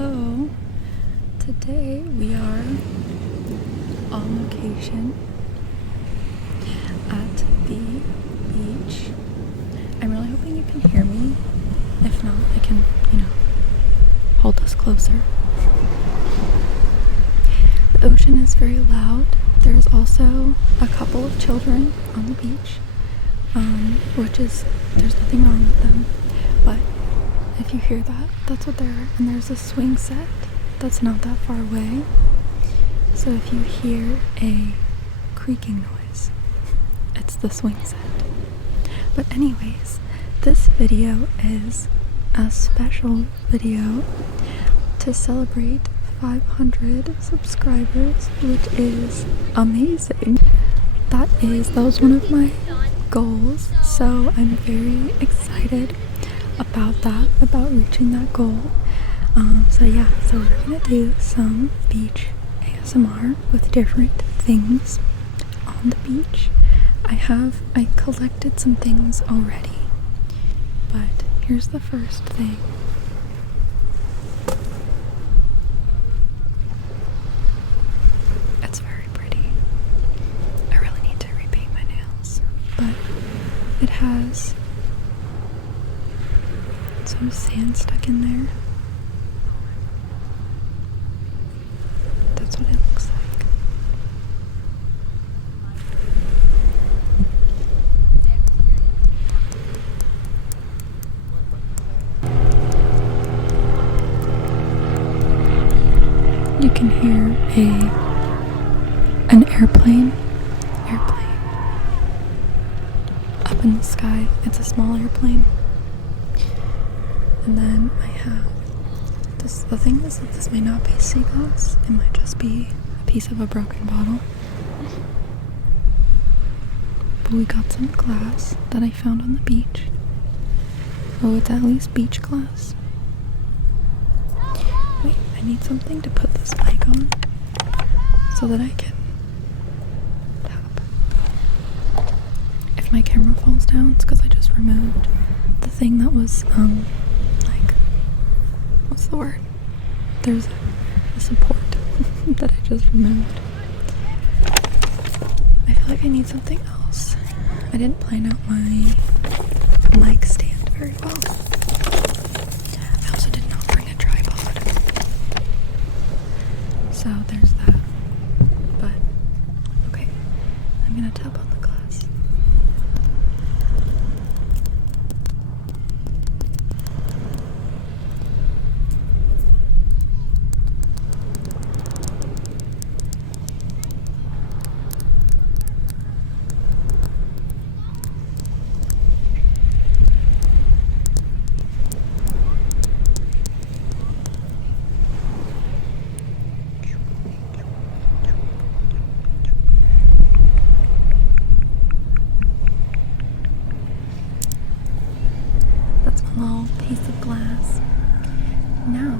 So today we are on location at the beach. I'm really hoping you can hear me. If not, I can, hold us closer. The ocean is very loud. There's also a couple of children on the beach, there's nothing wrong with them, but if you hear that, that's what they're, and there's a swing set that's not that far away, so if you hear a creaking noise, it's the swing set. But anyways, this video is a special video to celebrate 500 subscribers, which is amazing. That was one of my goals, so I'm very excited about reaching that goal. So we're gonna do some beach ASMR with different things on the beach. I collected some things already, but here's the first thing. It's very pretty. I really need to repaint my nails, but it has some sand stuck in there. That's what it looks like. You can hear an airplane up in the sky. It's a small airplane. And then I have this. The thing is that this may not be sea glass. It might just be a piece of a broken bottle. But we got some glass that I found on the beach. Oh, it's at least beach glass. Wait, I need something to put this mic on so that I can tap. If my camera falls down, it's because I just removed the thing that was, what's the word? There's a support that I just removed. I feel like I need something else. I didn't plan out my mic stand very well. I also did not bring a tripod. So there's that. But, okay. I'm gonna tap on the glass. Little piece of glass. Now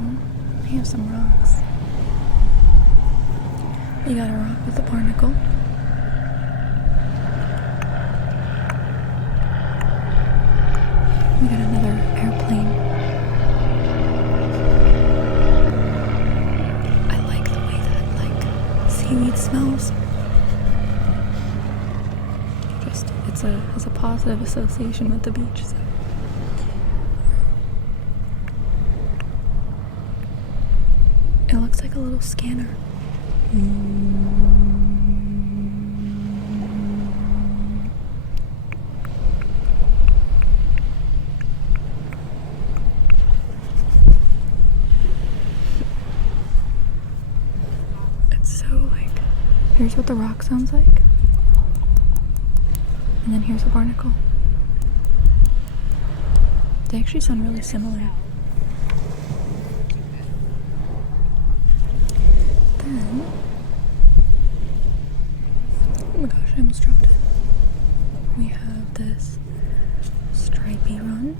I have some rocks. We got a rock with a barnacle. We got another airplane. I like the way that seaweed smells. It has a positive association with the beach. So. It looks like a little scanner. It's so here's what the rock sounds like. And then here's a barnacle. They actually sound really similar. Oh my gosh, I almost dropped it. We have this stripy run.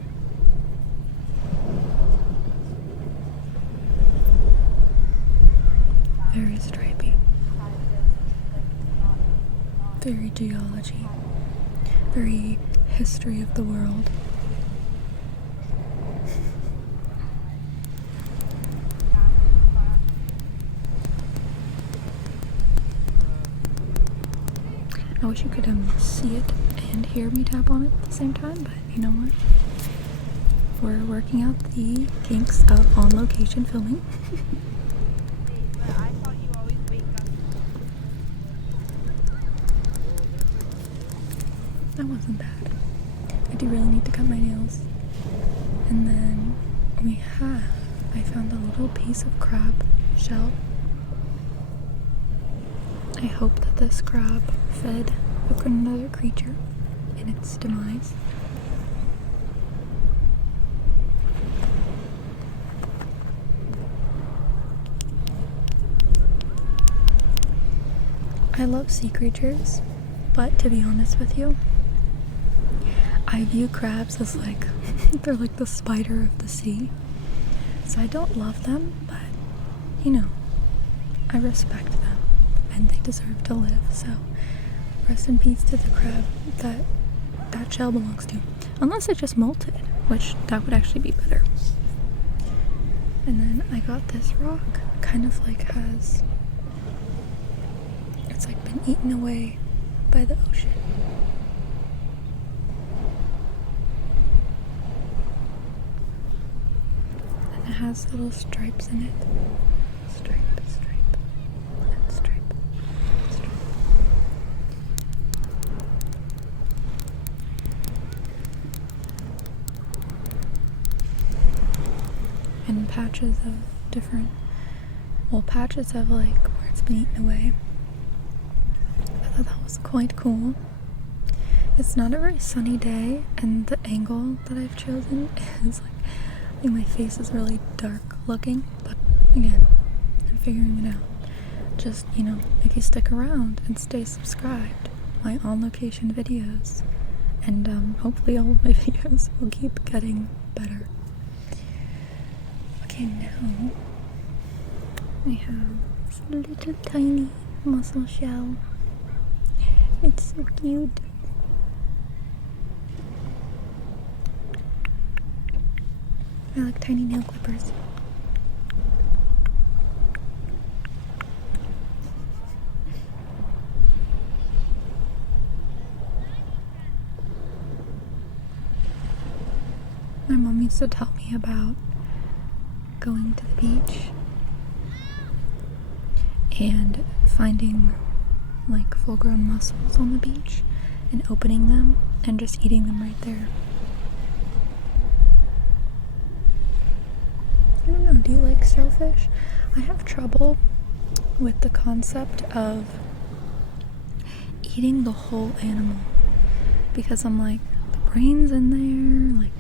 Very stripy. Very geology. Very history of the world. wish you could see it and hear me tap on it at the same time, but you know what? We're working out the kinks of on-location filming. That wasn't bad. I do really need to cut my nails. And then I found a little piece of crab shell. I hope that this crab fed another creature in its demise. I love sea creatures, but to be honest with you, I view crabs as like, they're like the spider of the sea. So I don't love them, but, you know, I respect them, and they deserve to live, so rest in peace to the crab that shell belongs to. Unless it just molted, which that would actually be better. And then I got this rock, kind of like it's like been eaten away by the ocean. And it has little stripes in it. Stripe, and stripe. And patches of patches of like where it's been eaten away. I thought that was quite cool. It's not a very sunny day, and the angle that I've chosen is like, I think my face is really dark looking, but again, I'm figuring it out. Just, you know, if you stick around and stay subscribed, my on-location videos, and hopefully all of my videos will keep getting better. Okay, now I have this little tiny mussel shell. It's so cute. I like tiny nail clippers. My mom used to tell me about going to the beach and finding like full-grown mussels on the beach and opening them and just eating them right there. I don't know, do you like shellfish? I have trouble with the concept of eating the whole animal because I'm like, the brain's in there, like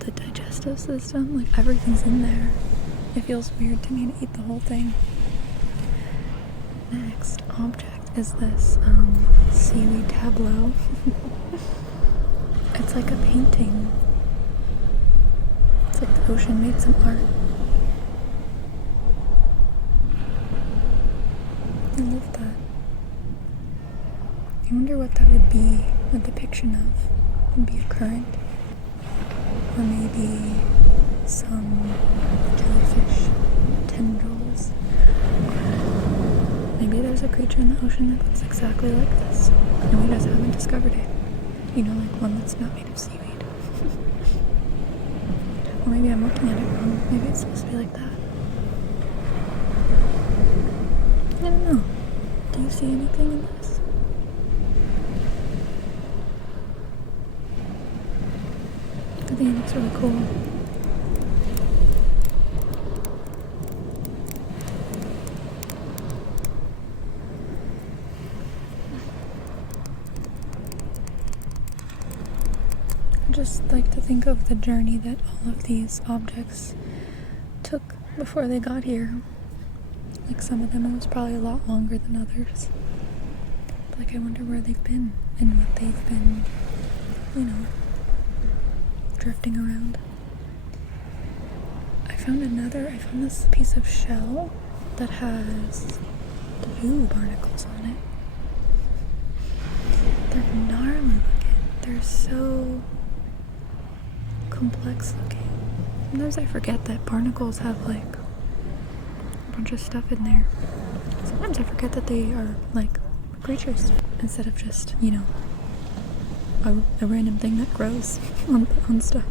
the digestive system, like everything's in there. It feels weird to me to eat the whole thing. Next object is this seaweed tableau. It's like a painting. It's like the ocean made some art. I love that. I wonder what that would be a depiction of. Would be a current, or maybe some jellyfish tendrils. Maybe there's a creature in the ocean that looks exactly like this, and we just haven't discovered it. You know, like one that's not made of seaweed. Or maybe I'm looking at it wrong. Maybe it's supposed to be like that. I don't know. Do you see anything in this? I think it looks really cool. I just like to think of the journey that all of these objects took before they got here. Like some of them it was probably a lot longer than others. But like I wonder where they've been and what they've been, you know, drifting around. I found this piece of shell that has blue barnacles on it. They're gnarly looking. They're so complex looking. Sometimes I forget that barnacles have like a bunch of stuff in there. Sometimes I forget that they are like creatures instead of just, you know, a random thing that grows on stuff.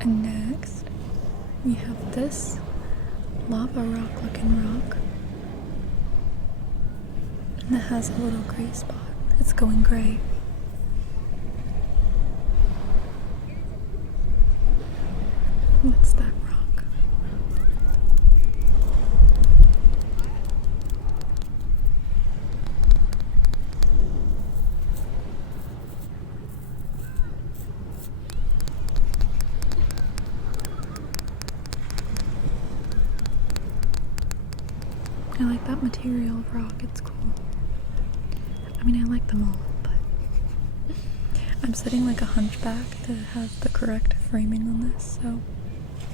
And next, we have this lava rock looking rock. And it has a little gray spot. It's going gray. What's that rock? I like that material of rock, it's cool. I mean, I like them all, but I'm sitting like a hunchback to have the correct framing on this, so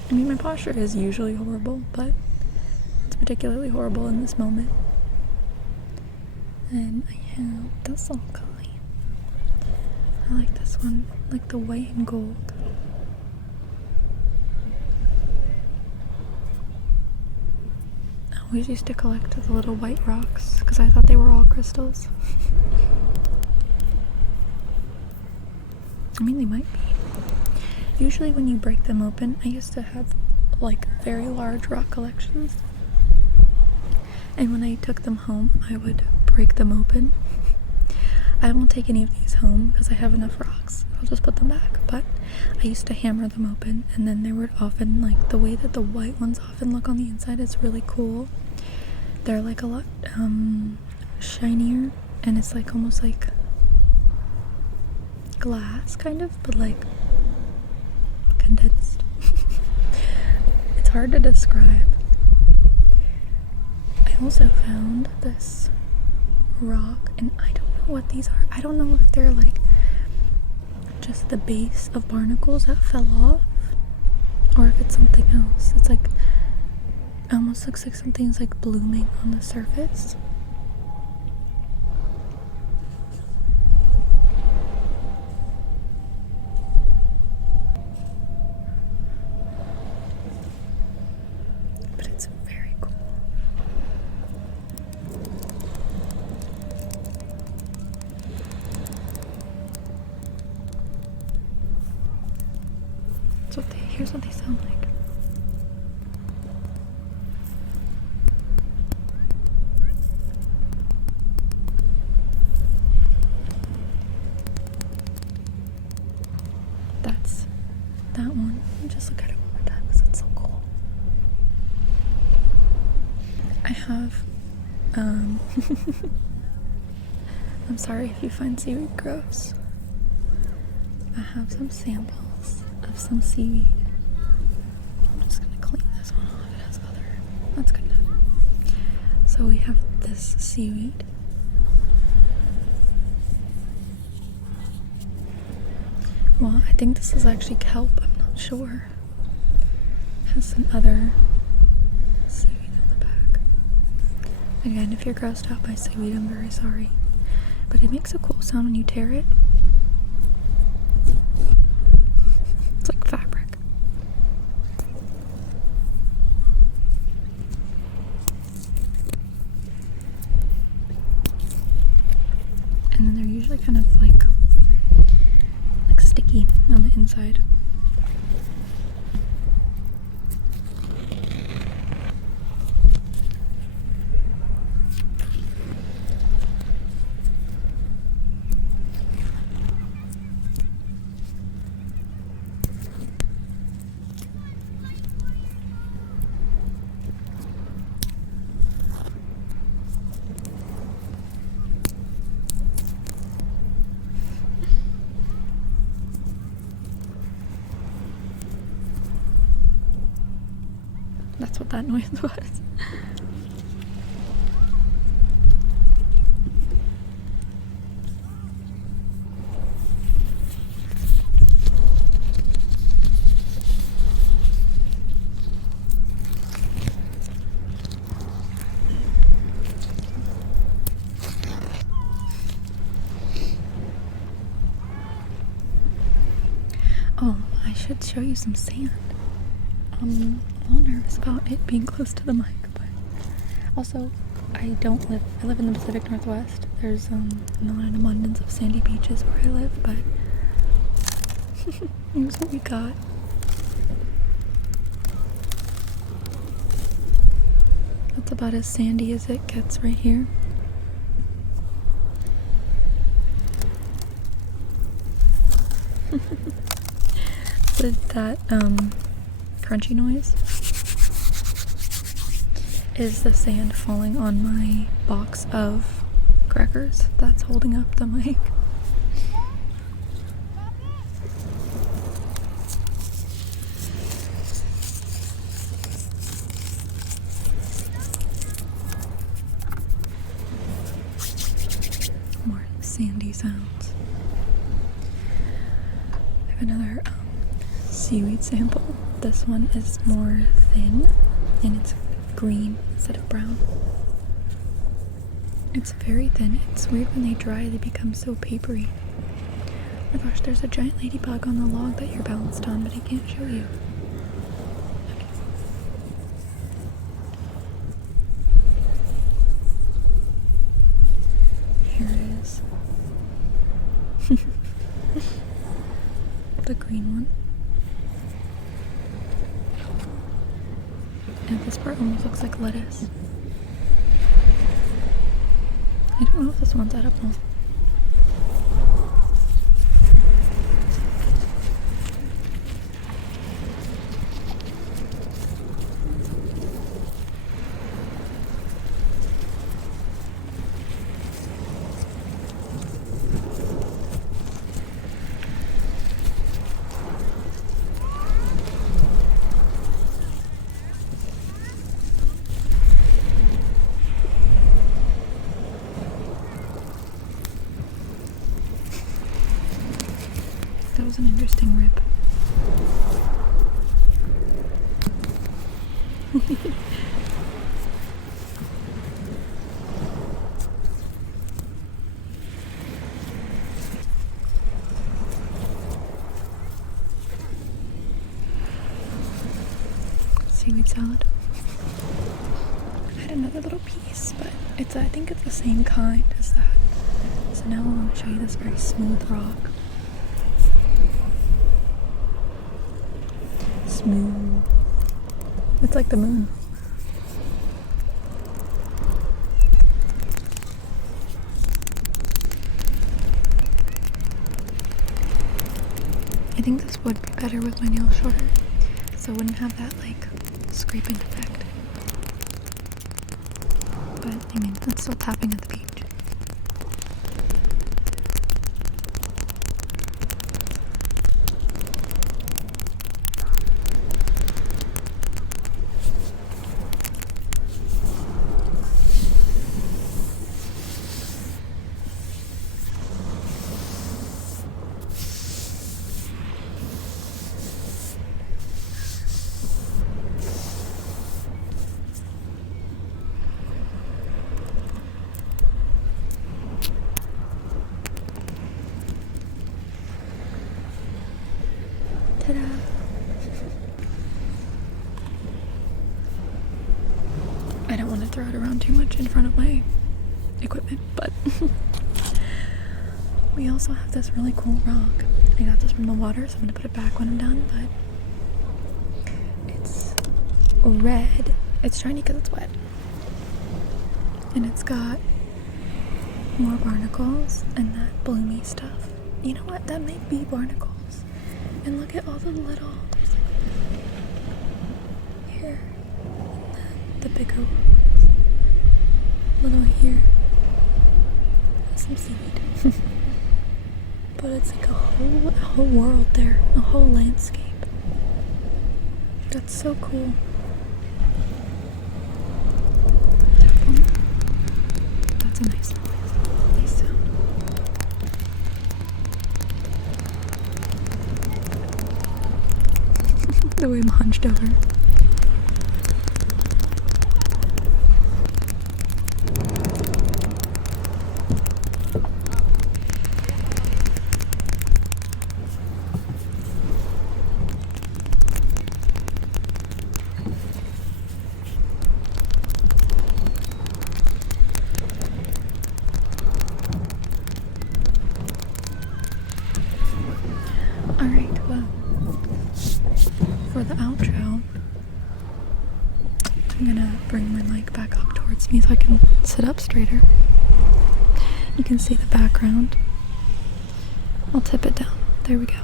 I mean, my posture is usually horrible, but it's particularly horrible in this moment. And I have this little guy. I like this one, like the white and gold. I always used to collect the little white rocks because I thought they were all crystals. I mean, they might be. Usually when you break them open, I used to have like very large rock collections. And when I took them home, I would break them open. I won't take any of these home because I have enough rocks. I'll just put them back. But I used to hammer them open, and then they would often, like, the way that the white ones often look on the inside is really cool. They're like a lot shinier, and it's like almost like glass kind of, but like condensed. It's hard to describe. I also found this rock, and I don't know what these are. I don't know if they're like just the base of barnacles that fell off, or if it's something else. It's like, almost looks like something's like blooming on the surface. But it's very cool. Here's what they sound like. That's that one. Just look at it one more time because it's so cool. I have, I'm sorry if you find seaweed gross. I have some samples of some seaweed. I'm just gonna clean this one off. It has other. That's good enough. So we have this seaweed. Well, I think this is actually kelp. I'm not sure. It has some other seaweed on the back. Again, if you're grossed out by seaweed, I'm very sorry. But it makes a cool sound when you tear it. It's like fabric. And then they're usually kind of like sticky on the inside. That's what that noise was. should show you some sand. I'm a little nervous about it being close to the mic, but also I live in the Pacific Northwest. There's not an abundance of sandy beaches where I live, but here's what we got. That's about as sandy as it gets right here. Did that crunchy noise is the sand falling on my box of crackers that's holding up the mic. More sandy sounds. I have another seaweed sample. This one is more thin and it's green instead of brown. It's very thin. It's weird when they dry, they become so papery. Oh my gosh, there's a giant ladybug on the log that you're balanced on, but I can't show you. Here it is. The green one. And this part almost looks like lettuce. I don't know if this one's edible. That was an interesting rip. Seaweed salad. I had another little piece, but I think it's the same kind as that. So now I want to show you this very smooth rock. Smooth. It's like the moon. I think this would be better with my nails shorter, so I wouldn't have that like scraping effect. But I mean, it's still tapping at the beach. Ta-da! I don't want to throw it around too much in front of my equipment, but we also have this really cool rock. I got this from the water, so I'm gonna put it back when I'm done, but it's red. It's shiny because it's wet. And it's got more barnacles and that bloomy stuff. You know what? That might be barnacles. And look at all the little, there's like here, and then the bigger ones. Little here. Some seaweed. But it's like a whole world there, a whole landscape. That's so cool. That's a nice sound. The way I'm hunched over. I'm gonna bring my mic back up towards me so I can sit up straighter. You can see the background. I'll tip it down. There we go.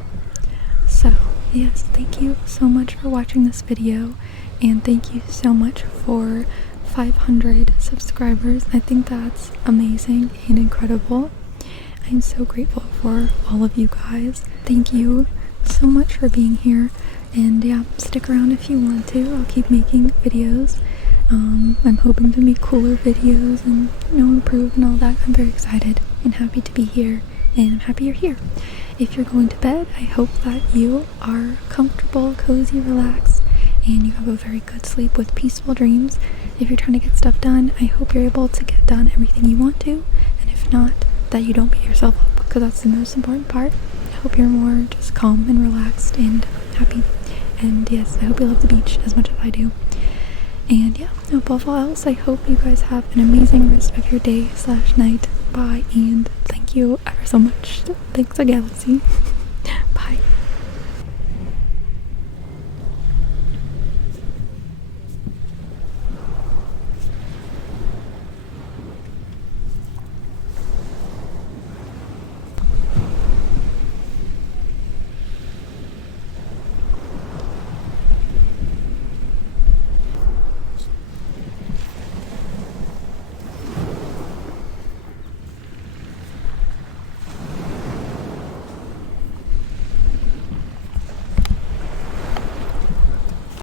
So, yes, thank you so much for watching this video, and thank you so much for 500 subscribers. I think that's amazing and incredible. I'm so grateful for all of you guys. Thank you so much for being here, and yeah, stick around if you want to. I'll keep making videos. I'm hoping to make cooler videos and, improve and all that. I'm very excited and happy to be here, and I'm happy you're here. If you're going to bed, I hope that you are comfortable, cozy, relaxed, and you have a very good sleep with peaceful dreams. If you're trying to get stuff done, I hope you're able to get done everything you want to, and if not, that you don't beat yourself up, because that's the most important part. I hope you're more just calm and relaxed and happy. And yes, I hope you love the beach as much as I do. And yeah, above all else, I hope you guys have an amazing rest of your day/night. Bye, and thank you ever so much. Thanks, a galaxy.